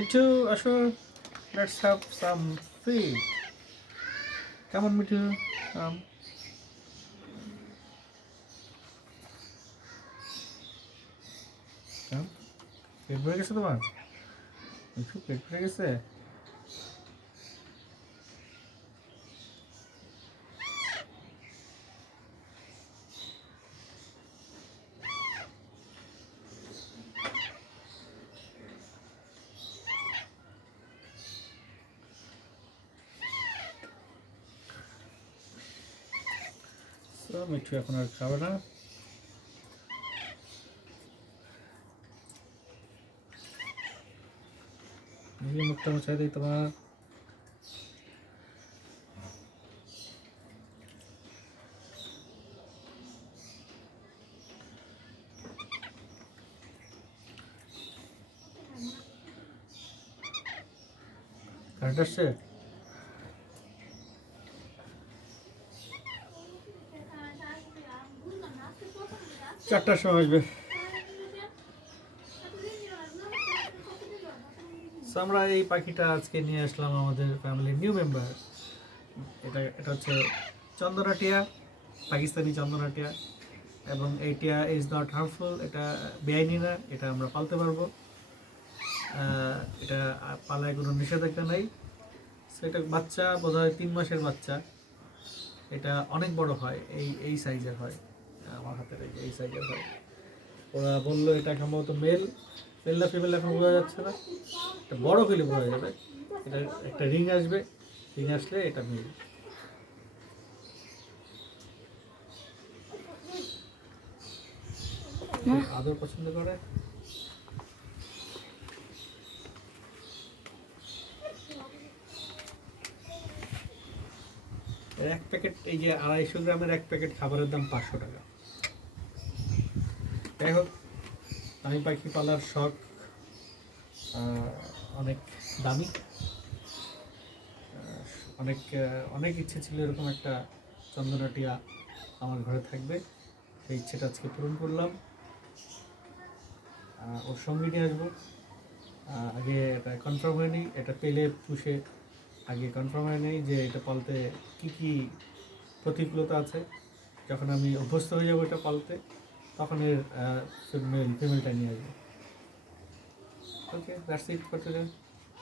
মিঠু আসো, let's have some feed. কেমন মিঠু? পেট ভরে গেছে তোমার? মিঠু পেট ভরে গেছে? মিঠু এখন আর খাবে না। মুখটা মুছাই দিই তোমার। কারেন্ট আসছে? 4টার সময় আসবে। আমরা এই পাখিটা আজকে নিয়ে আসলাম আমাদের ফ্যামিলির নিউ মেম্বার। এটা হচ্ছে চন্দনাটিয়া, পাকিস্তানি চন্দনাটিয়া। এবং এইটা ইজ নট হার্মফুল, এটা বেআইনি না, এটা আমরা পালতে পারবো। এটা পালায় কোনো নিষেধাজ্ঞা নেই। সেটা বাচ্চা বোধহয় 3 মাসের বাচ্চা। এটা অনেক বড় হয়, এই সাইজের হয়। আমার হাতের এই সাইজের হয়। ওরা বললো এটা সম্ভবত মেল না ফিমেল এখন বোঝা যাচ্ছে না। এটা বড় হলে বোঝা যাবে। এটা একটা রিং আসবে, রিং আসলে এটা মেল। আদর পছন্দ করে। এক প্যাকেট, এই যে 250 গ্রামের এক প্যাকেট খাবারের দাম 500 টাকা। যাই হোক, আমি পাখি পালার শখ অনেক দামি। অনেক অনেক ইচ্ছে ছিল এরকম একটা চন্দনাটিয়া আমার ঘরে থাকবে। সেই ইচ্ছেটা আজকে পূরণ করলাম। ওর সঙ্গে নিয়ে আসবো। আগে এটা কনফার্ম হয়নি, এটা পেলে পুষে আগে কনফার্ম হয় নেই যে এটা পালতে কী কী প্রতিকূলতা আছে। যখন আমি অভ্যস্ত হয়ে যাবো এটা পালতে, তখন এর ফিমেলটা নিয়ে আসবো। ওকে, দ্যাটস ইট ফর টুডে।